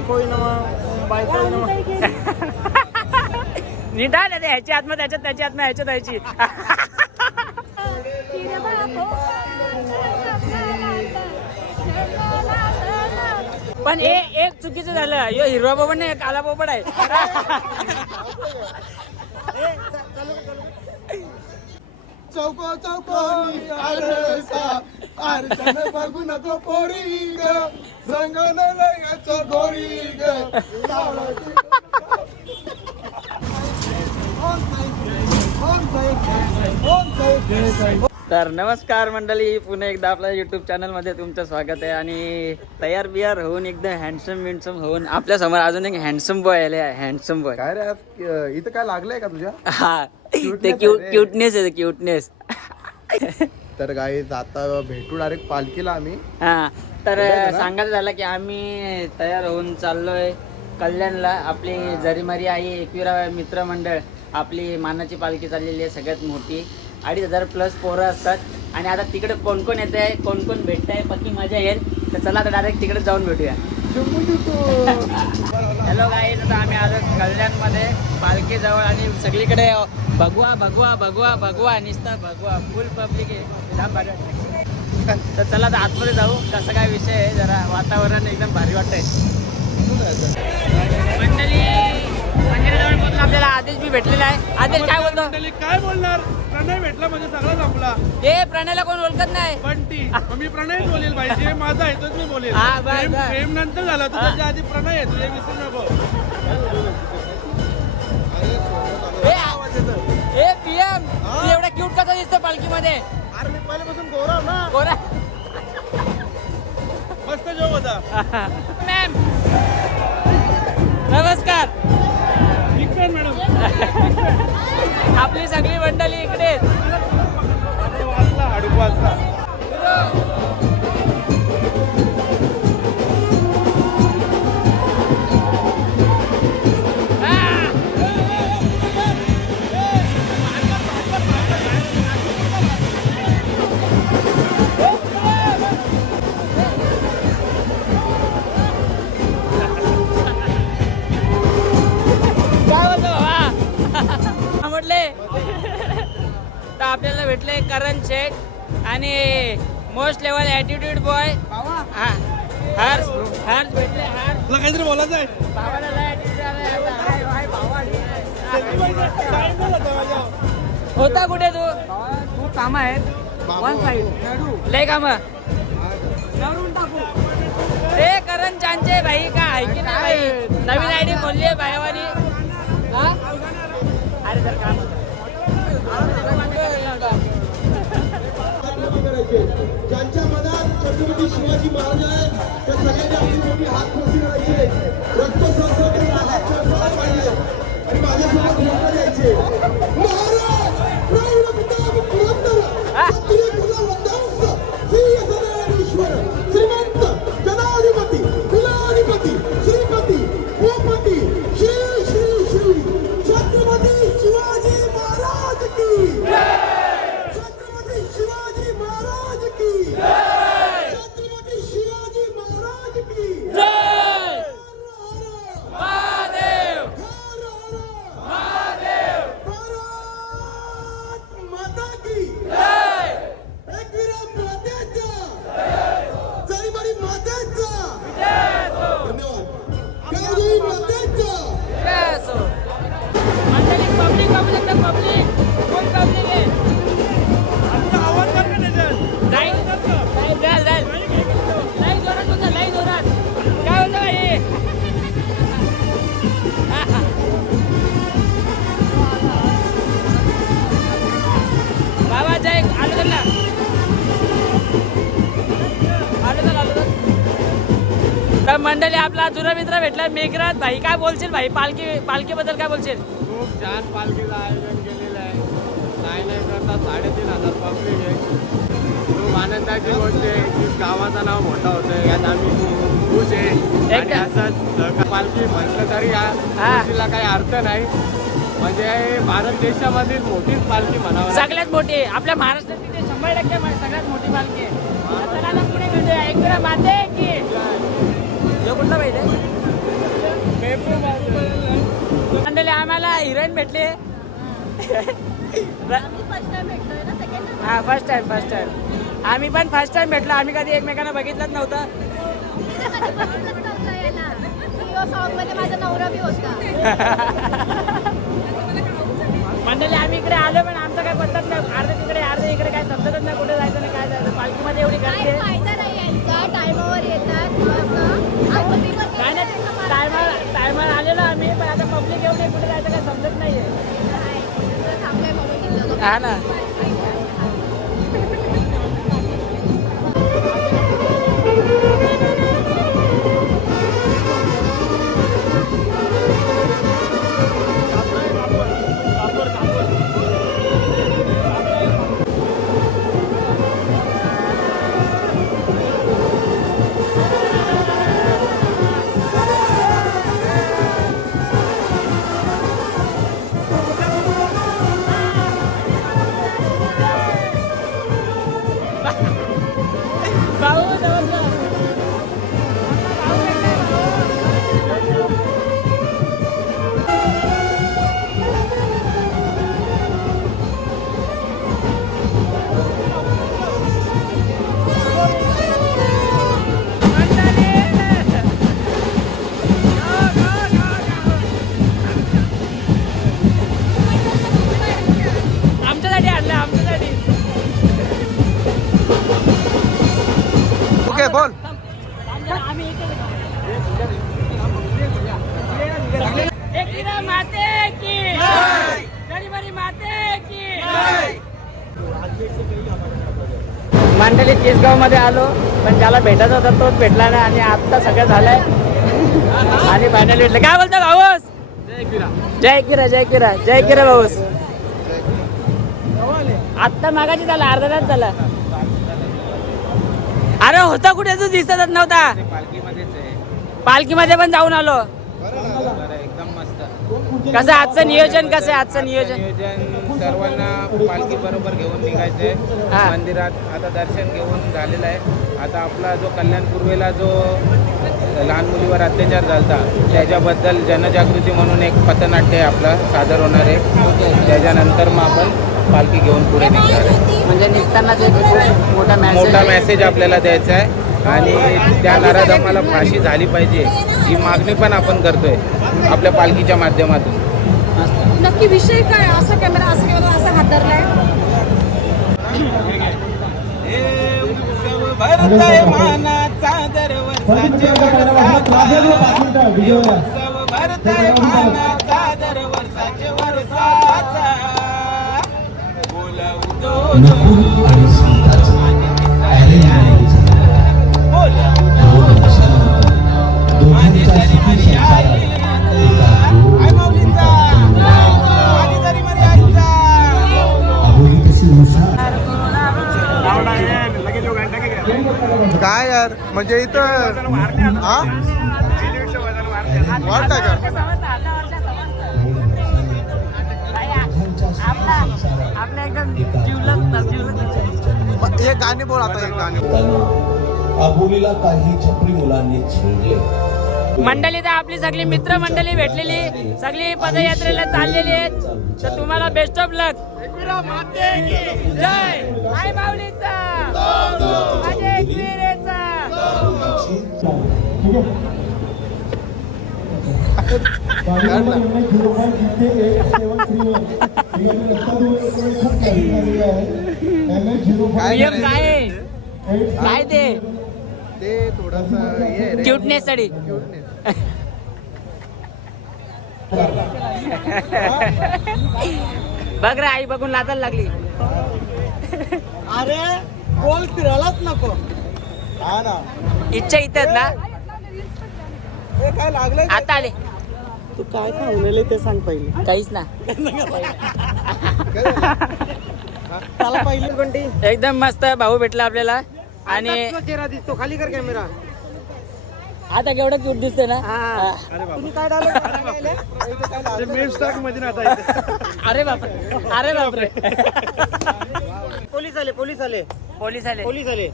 ओम ना ते ह्याची आत्मा त्याच्यात त्याची आत्मा ह्याच्यात त्याची पण हे एक चुकीचं झालं. यो हिरवा बोबड नाही काला बोबड आहे. चौको चौकोनी आरसा आरशाने बघू नको पोरी ग रंगन लयाचं गोरी ग लावाची तर नमस्कार मंडळी पुन्हा एकदा आपल्या युट्यूब चॅनलमध्ये तुमचं स्वागत आहे आणि तयार बियार होऊन एकदम हँडसम विंडसम होऊन आपल्यासमोर अजून एक हँडसम बॉय आले हँडसम बॉय काय रे आज, अ, इथं काय लागलंय का तुझ्या? हा ते क्यू आहे. क्यूटनेस आहे क्यूटनेस तर गाई आता भेटू डायरेक्ट पालखीला आम्ही. हा तर? सांगायचं झालं की आम्ही तयार होऊन चाललोय कल्याणला. आपली जरीमारी आई एकविरा मित्रमंडळ आपली मानाची पालखी चाललेली आहे सगळ्यात मोठी. अडीच हजार प्लस पोरं असतात. आणि आता तिकडे कोण कोण येत आहे कोण कोण भेटत आहे पक्की मजा येईल. तर चला आता डायरेक्ट तिकडे जाऊन भेटूया. हॅलो गाईज आता आम्ही आलो कल्याणमध्ये पालखी जवळ आणि सगळीकडे भगवा भगवा भगवा भगवा निस्ता भगवा फुल पब्लिक आहे. भारी तर चला आता आतमध्ये जाऊ. कसं काय विषय आहे जरा वातावरण एकदम भारी वाटतंय. मंडळी मंडळी आपल्याला आदेश बी भेटलेला आहे. आदेश काय बोलतो? काय बोलणार? प्रणय भेटला म्हणजे सगळं संपला हे प्रणयला कोण ओळखत नाही? पण ती मग मी प्रणय बोलेल भाई जे माझा आहे तोच मी बोलेल. हा, बस, प्रेम बस. प्रेम नंतर झाला तू त्याच्या आधी प्रणय आहे तुझे विसरू नको. हे हे पीएम तू एवढा क्यूट कसा दिसतो पालखीमध्ये? अरे मी पहिल्यापासून गौरव ना. कोणा मस्त जोक होता. मॅम नमस्कार. आपली सगळी मंडळी इकडे आहेत. आणि most level attitude boy Harsh Harsh भेटले हर्ष. तुला काहीतरी बोलायचं आहे? भावाला लय attitude आलाय आता. हाय, हाय, भावा. Time झाला होता. होता कुठे तू? खूप काम आहेत वन साइड लय काम. ते करण चांचे भाई का? आहे की नाही भाई? नवीन आयडी खोलली आहे भाईवानी हा? अरे जर काम होते ज्यांच्या मनात छत्रपती शिवाजी महाराज आहेत त्या सगळ्यांनी आपली मोठी हात मोठी करायचे रक्त मंडळी आपला जुना मित्र भेटला मेघराज भाई. काय बोलशील भाई? पालखी पालखीबद्दल काय बोलशील? खूप छान पालखीचं आयोजन केलेलं आहे. नाही नाही करता साडेतीन हजार पब्लिक आहे. खूप आनंदाची गोष्ट आहे की गावाचं नाव मोठं होतं यात आम्ही खुश आहे. आणि एकदम. असंच सहकार- पालखी म्हटलं तरी या हा. गोष्टीला काही अर्थ नाही. म्हणजे भारत देशामधील मोठीच पालखी म्हणावं. सगळ्यात मोठी. आपल्या महाराष्ट्रातील शंभर टक्के सगळ्यात मोठी पालखी आहे. तर चला ना पुढे भेटूया. एकदा माते की जो कुठला पाहिजे? मंडळी आम्हाला हिरोईन भेटली. हा फर्स्ट टाइम फर्स्ट टाइम आम्ही पण फर्स्ट टाइम भेटलो. आम्ही कधी एकमेकांना बघितलंच नव्हतं. मंडळी आम्ही इकडे आलो पण आमचं काय पद्धत नाही. अर्धे तिकडे अर्धे इकडे काय समजतच नाही कुठे जायचं नाही काय जायचं. पालखीमध्ये एवढी गर्दी काय आहे फायदा नाही यांचा? टायमावर येतात. टायमार आलेलो आम्ही पण आता पब्लिक एवढी कुठे जायचं काय समजत नाहीये. थांबलाय म्हणून दिलं हा ना. मंडळी केसगावमध्ये आलो पण ज्याला भेटायचा होता तोच भेटला नाही आणि आता सगळं झालंय. आणि फायनली भेटलं. काय बोलतो भाऊस? जय किरा. जय किरा जय किरा भाऊस. आत्ता मागाची झाला अर्धा तास झाला. अरे होता कुठे? तू दिसतच नव्हता. पालखीमध्ये पण जाऊन आलो. कसं आजचं नियोजन कसं आहे? आजचं नियोजन सर्वांना पालखी बरोबर घेऊन निघायचंय हा. मंदिरात आता दर्शन घेऊन झालेलं आहे. आता आपला जो कल्याण पूर्वेला जो लहान मुलीवर अत्याचार झालता त्याच्याबद्दल जनजागृती म्हणून एक पथनाट्य आपलं सादर होणार आहे. त्याच्यानंतर मग आपण पालखी घेऊन पुढे निघणार आहे. म्हणजे निघतानाच एक खूप मोठा मोठा मॅसेज मेसेज आपल्याला द्यायचा आहे. आणि त्या नराधमाला फाशी झाली पाहिजे ही मागणी पण आपण करतोय आपल्या पालखीच्या माध्यमातून. नक्की विषय काय असा कॅमेरा असं केला असा हात धरलाय. भरतय मानाचा दरवर्षाचे उत्सव भरतय मानाचा दरवर्षाचे वर्षाचा बोलवतो नकुल आणि काय यार? म्हणजे इथं हा? वाटतं का? एक गाणे बोल आता एक गाणे काही छपरी मुलांनी छेडले. मंडळी तर आपली सगळी मित्र मंडळी भेटलेली सगळी पदयात्रेला चाललेली आहेत. तर तुम्हाला बेस्ट ऑफ लक जय. आई माऊलीचा. काय ते? ते थोडस हे आहे रे. क्युटनेस साठी. बघ रे आई बघून लादायला लागली. अरे गोल फिरायलाच नको. हा ना. इच्छा इथं ना? हे काय लागलंय आता आले. तू काय खाऊन ते सांग पहिले. काहीच ना. त्याला पहिली कोणती एकदम मस्त भाऊ भेटला आपल्याला. आणि चेहरा दिसतो. खाली कर कॅमेरा आता केवढं क्यूट दिसतंय ना? हा. तुम्ही काय डायलॉग मेन स्टॉकमध्ये ना आता इथे. अरे बापरे. अरे बापरे. पोलीस आले पोलीस आले. पोलीस आले. पोलीस आले.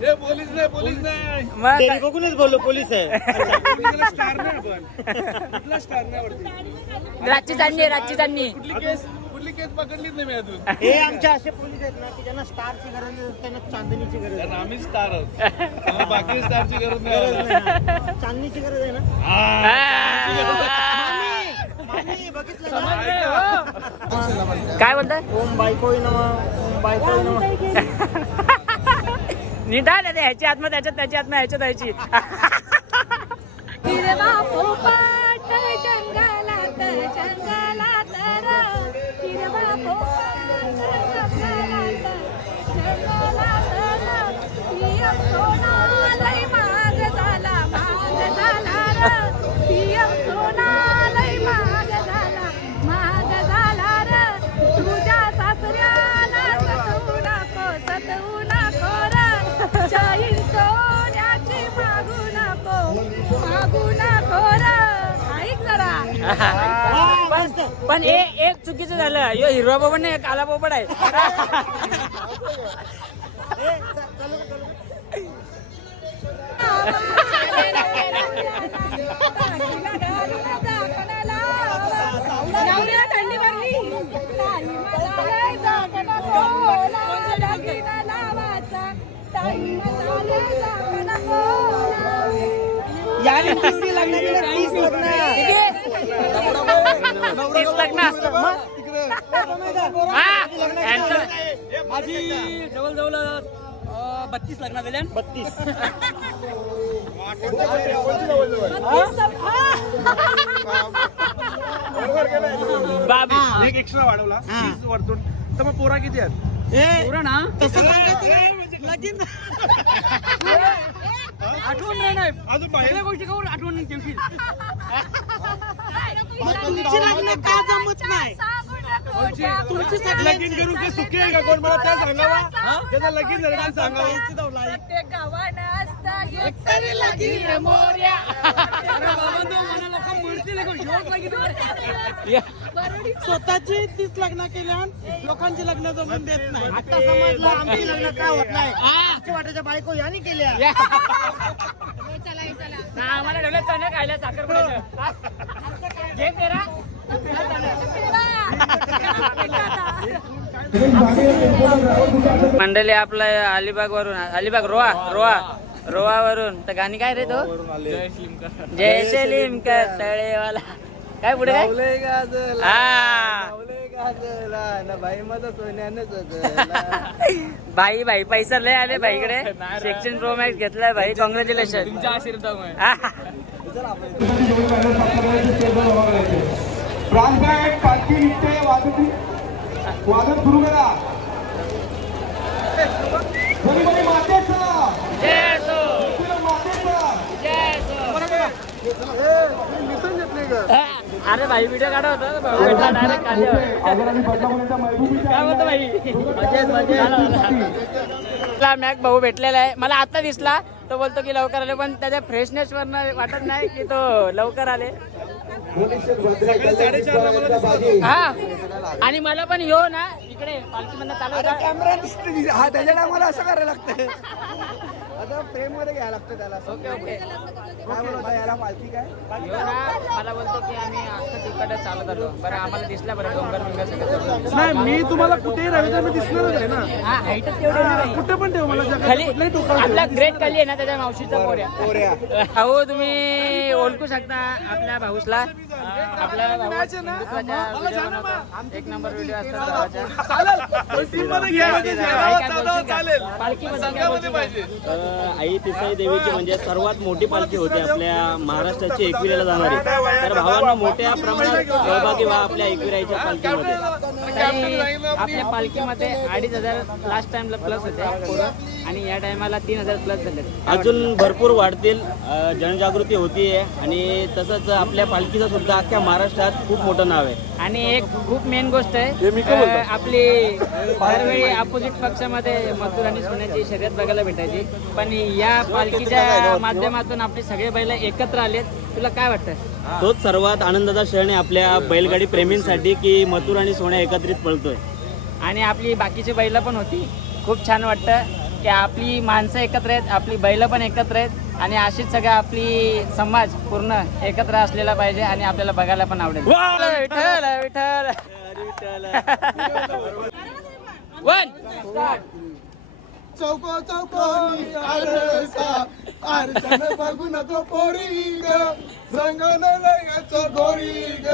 पोलीस नाही पोलीस नाही. मग बघूनच बोललो पोलीस आहे. पोलिसाला स्टार नाही आपण. कुठला स्टार नाही केस कुठली केस पकडलीच नाही मी अजून. हे आमचे असे पोलीस आहेत ना की ज्यांना स्टारची गरज नाही त्यांना चांदणीची गरज कारण आहे आम्ही स्टार आहोत. आम्हाला बाकी स्टारची गरज गरज नाही. चांदणीची गरज आहे ना? मामी, बघितलं ना? काय बोलताय? ओम बायकोई नवा ओम बायकोई नवा निदान आहे ते ह्याची आत्मा त्याच्यात त्याची आत्मा ह्याच्यात ह्याची. पण पण एक चुकीचं झालं. यो हिरवा पोपट नाही काला पोपट आहे. नवऱ्याला कोला, लगीन हा, यांचं- माझी जवळजवळ बत्तीस लग्न झाले बत्तीस बाबी एक एक्स्ट्रा वाढवला तीस वरतून तर मग पोरा किती आहेत पुरं ना? तसं सांगायचं नाही. लगीन आठवण नाही नाही. अजून बाहेर. सगळ्या गोष्टी करून आठवण तुमची लग्न का जमत नाही तुमची सगळ्यांची लगीन करून ते सुखी आहे का? कोण मला त्या सांगावा? त्याचं लगीन झालं का सांगावं प्रत्येक गावानं असतं एक तरी लगीन. मोरया. बरडी स्वतःची तीस लग्न केल्या लोकांची लग्न जमून देत नाही. आता समजलं आमची लग्न काय होत नाही. आमच्या वाट्याच्या बायको यांनी केल्या. चला हे चला ना, आम्हाला ठेवलं चणे खायला साखर घे तेरा मंडळी आपला अलिबाग वरून अलिबाग रोहा रोहा रोहा वरून तर गाणी काय रे तो? जय सलीमकर तळेवाला. काय पुढे काय? हा. भाई भाई पैसा लय आले भाईकडे सेक्शन प्रो मॅक्स घेतलाय भाई कॉंग्रॅच्युलेशन तुमच्या सुरू करा. मातेचा. अरे भाई व्हिडिओ काढा होता. भाऊ भेटला डायरेक्ट काढल्यावर काय म्हणतो भाई? मला मॅक भाऊ भेटलेला आहे. मला आता दिसला. तो बोलतो की लवकर आले पण त्याच्या फ्रेशनेस वरनं वाटत नाही की तो लवकर आले. हा. आणि मला पण यो ना. इकडे पालखी मधनं चालू कॅमेरा हा त्याच्या टायमाला असं करायला लागतं आता फ्रेममध्ये घ्यायला लागतं त्याला ओके ओके. काय म्हणता याला माहिती काय? मला बोलतो की आम्ही आता तिकडे चालत आलो बरं आम्हाला दिसला बरं डोंगर बिंगर सगळं जवळ. नाही मी तुम्हाला कुठेही राहिलं तर मी दिसणारच आहे ना. हा हाईटच तेवढी नाही. कुठे पण ठेव मला जगात. खाली कुठल्याही टोकाला आपला. ग्रेट खाली आहे ना त्याच्या मावशीचा पोऱ्या. भाऊ तुम्ही ओळखू शकता आपल्या भाऊसला. एक नंबर व्हिडिओ आई तिसाई देवीची म्हणजे सर्वात मोठी पालखी होती आपल्या महाराष्ट्राची एकविरेला जाणारी. तर भावांना मोठ्या प्रमाणात सहभागी व्हा आपल्या एकविराईच्या पालखीमध्ये. आपल्या पालखीमध्ये अडीच हजार लास्ट टाइमला प्लस होते. आणि या टायमाला तीन हजार प्लस झाले. अजून भरपूर वाढतील. जनजागृती होतीये आणि तसंच आपल्या पालखीचं सुद्धा अख्ख्या महाराष्ट्रात खूप मोठं नाव आहे. आणि एक खूप मेन गोष्ट आहे आपली दरवेळी अपोजिट पक्षामध्ये मथुर आणि सोन्याची शर्यत बघायला भेटायची. पण या पालखीच्या माध्यमातून आपले सगळे बैल एकत्र आलेत. तुला काय वाटतं तोच सर्वात आनंदाचा क्षण आहे आपल्या बैलगाडी प्रेमींसाठी की मथुर आणि सोन्या एकत्रित पळतोय. आणि आपली बाकीची बैल पण होती. खूप छान वाटतं की आपली माणसं एकत्र आहेत आपली बैल पण एकत्र आहेत आणि अशीच सगळं आपली समाज पूर्ण एकत्र असलेला पाहिजे आणि आपल्याला बघायला पण आवडेल. विठ्ठल विठ्ठल. वन! चौको आरसा अर्चन बघू नको पोरी ग. संगन लयच गोरी ग.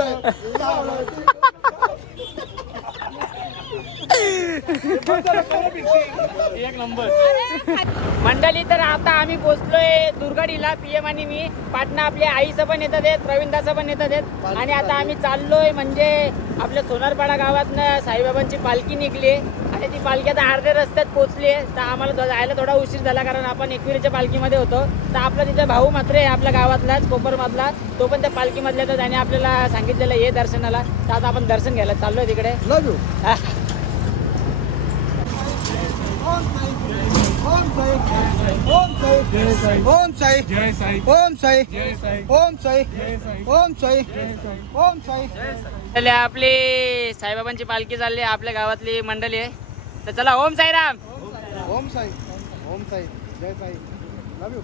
मंडळी तर आता आम्ही पोहोचलोय दुर्गडीला. पीएम आणि मी पाटणा आपल्या आईचं पण येतात आहेत प्रवीणदाचं पण येतात आहेत आणि आता आम्ही चाललोय म्हणजे आपल्या सोनारपाडा गावातनं साईबाबांची पालखी निघली. आणि ती पालखी आता अर्ध्या रस्त्यात पोहोचली आहे. तर आम्हाला थोडा- जायला थोडा उशीर झाला कारण आपण एकविरीच्या पालखीमध्ये होतो. तर आपला तिथे भाऊ मात्र आहे आपल्या गावातलाच कोपरमधला. तो पण त्या पालखीमधल्या तर त्याने आपल्याला सांगितलेलं ये दर्शनाला. तर आता आपण दर्शन घ्यायला चाललोय तिकडे. लव यू ओम साई ओम साई ओम साई ओम साई ओम साई ओम साई चले आपली साईबाबांची पालखी चालली आहे, आपल्या गावातली मंडळी आहे. तर चला ओम साईराम. ओम साई ओम साई जय साई लव यू